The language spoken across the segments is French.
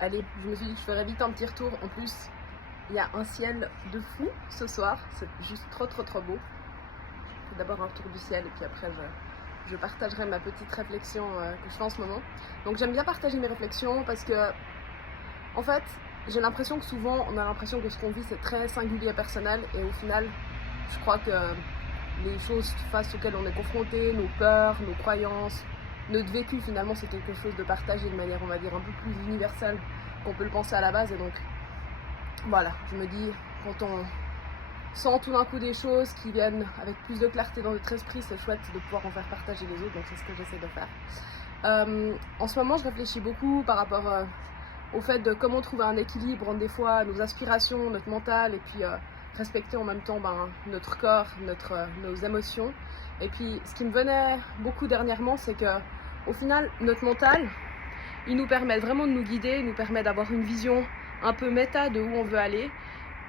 allez, je me suis dit que je ferais vite un petit retour. En plus, il y a un ciel de fou ce soir, c'est juste trop beau. Je fais d'abord un tour du ciel et puis après je partagerai ma petite réflexion que je fais en ce moment. Donc j'aime bien partager mes réflexions parce que, en fait, j'ai l'impression que souvent on a l'impression que ce qu'on vit c'est très singulier et personnel, et au final, je crois que les choses face auxquelles on est confronté, nos peurs, nos croyances, notre vécu, finalement c'est quelque chose de partagé de manière, on va dire, un peu plus universelle qu'on peut le penser à la base. Et donc voilà, je me dis, quand on sent tout d'un coup des choses qui viennent avec plus de clarté dans notre esprit, c'est chouette de pouvoir en faire partager les autres, donc c'est ce que j'essaie de faire. En ce moment je réfléchis beaucoup par rapport au fait de comment trouver un équilibre entre des fois nos aspirations, notre mental, et puis respecter en même temps notre corps, nos émotions. Et puis ce qui me venait beaucoup dernièrement, c'est que au final notre mental, il nous permet vraiment de nous guider, il nous permet d'avoir une vision un peu méta de où on veut aller.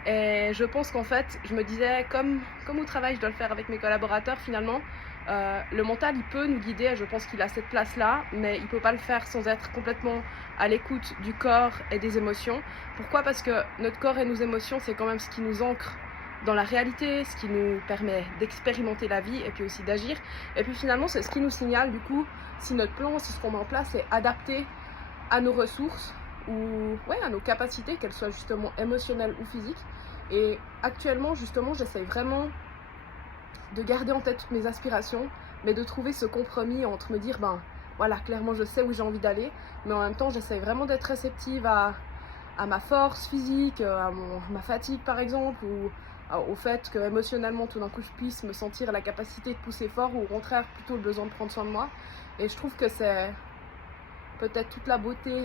Et je pense qu'en fait, je me disais, comme au travail, je dois le faire avec mes collaborateurs finalement, le mental, il peut nous guider, et je pense qu'il a cette place-là, mais il ne peut pas le faire sans être complètement à l'écoute du corps et des émotions. Pourquoi ? Parce que notre corps et nos émotions, c'est quand même ce qui nous ancre dans la réalité, ce qui nous permet d'expérimenter la vie et puis aussi d'agir. Et puis finalement, c'est ce qui nous signale du coup si notre plan, si ce qu'on met en place est adapté à nos ressources ou à nos capacités, qu'elles soient justement émotionnelles ou physiques. Et actuellement, justement, j'essaie vraiment de garder en tête toutes mes aspirations, mais de trouver ce compromis entre me dire, voilà, clairement je sais où j'ai envie d'aller, mais en même temps j'essaie vraiment d'être réceptive à ma force physique, à ma fatigue par exemple, ou au fait que émotionnellement tout d'un coup je puisse me sentir la capacité de pousser fort, ou au contraire plutôt le besoin de prendre soin de moi. Et je trouve que c'est peut-être toute la beauté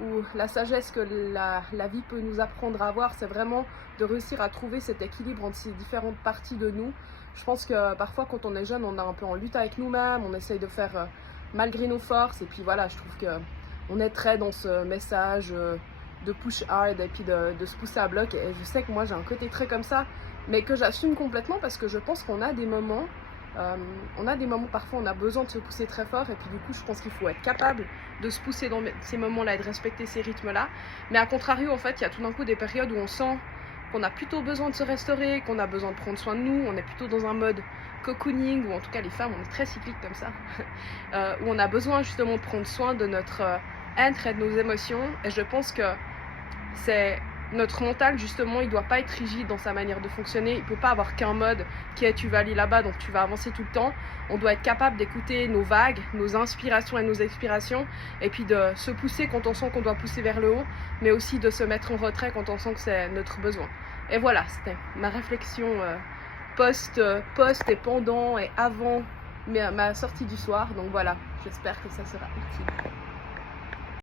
ou la sagesse que la vie peut nous apprendre à avoir, c'est vraiment de réussir à trouver cet équilibre entre ces différentes parties de nous. Je pense que parfois quand on est jeune, on est un peu en lutte avec nous-mêmes, on essaye de faire malgré nos forces, et puis voilà, je trouve qu'on est très dans ce message de push hard et puis de se pousser à bloc. Et je sais que moi j'ai un côté très comme ça, mais que j'assume complètement parce que je pense qu'on a des moments parfois on a besoin de se pousser très fort, et puis du coup je pense qu'il faut être capable de se pousser dans ces moments-là et de respecter ces rythmes-là. Mais à contrario, en fait, il y a tout d'un coup des périodes où on sent qu'on a plutôt besoin de se restaurer, qu'on a besoin de prendre soin de nous, on est plutôt dans un mode cocooning, ou en tout cas les femmes, on est très cycliques comme ça, où on a besoin justement de prendre soin de notre être et de nos émotions. Et je pense que c'est notre mental, justement, il doit pas être rigide dans sa manière de fonctionner. Il peut pas avoir qu'un mode qui est tu vas aller là-bas donc tu vas avancer tout le temps. On doit être capable d'écouter nos vagues, nos inspirations et nos expirations, et puis de se pousser quand on sent qu'on doit pousser vers le haut, mais aussi de se mettre en retrait quand on sent que c'est notre besoin. Et voilà, c'était ma réflexion post et pendant et avant ma sortie du soir. Donc voilà, j'espère que ça sera utile.